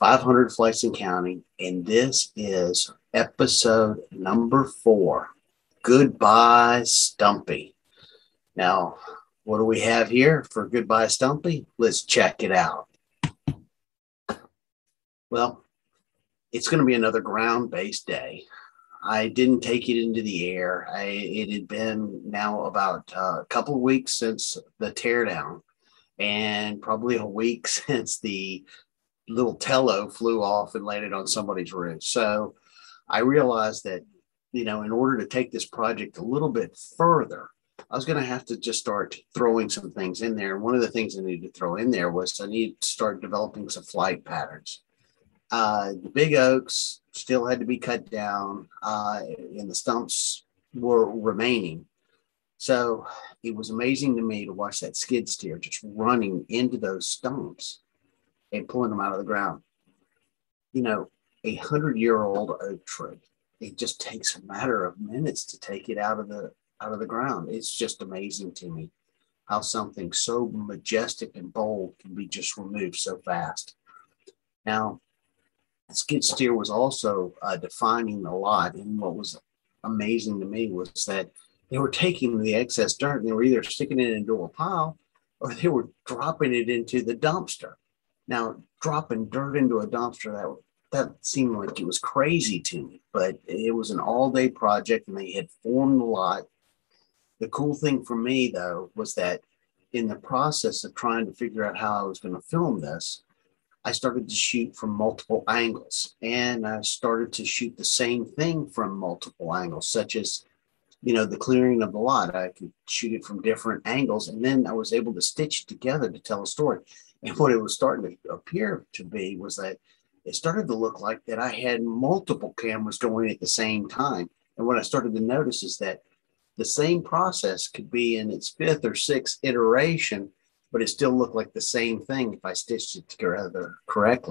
500 Flights and Counting, and this is episode number 4. Goodbye, Stumpy. Now, what do we have here for Goodbye, Stumpy? Let's check it out. Well, it's going to be another ground-based day. I didn't take it into the air. It had been now about a couple of weeks since the teardown, and probably a week since the little tello flew off and landed on somebody's roof. So I realized that, in order to take this project a little bit further, I was going to have to just start throwing some things in there. And one of the things I needed to throw in there was I needed to start developing some flight patterns. The big oaks still had to be cut down, and the stumps were remaining. So it was amazing to me to watch that skid steer just running into those stumps and pulling them out of the ground. You know, 100-year-old oak tree. It just takes a matter of minutes to take it out of the ground. It's just amazing to me how something so majestic and bold can be just removed so fast. Now, skid steer was also defining a lot, and what was amazing to me was that they were taking the excess dirt and they were either sticking it into a pile or they were dropping it into the dumpster. Now, dropping dirt into a dumpster, that seemed like it was crazy to me, but it was an all-day project and they had formed a lot. The cool thing for me, though, was that in the process of trying to figure out how I was going to film this, I started to shoot from multiple angles, and I started to shoot the same thing from multiple angles, such as, the clearing of the lot. I could shoot it from different angles, and then I was able to stitch it together to tell a story. And what it was starting to appear to be was that it started to look like that I had multiple cameras going at the same time. And what I started to notice is that the same process could be in its fifth or sixth iteration, but it still looked like the same thing if I stitched it together correctly.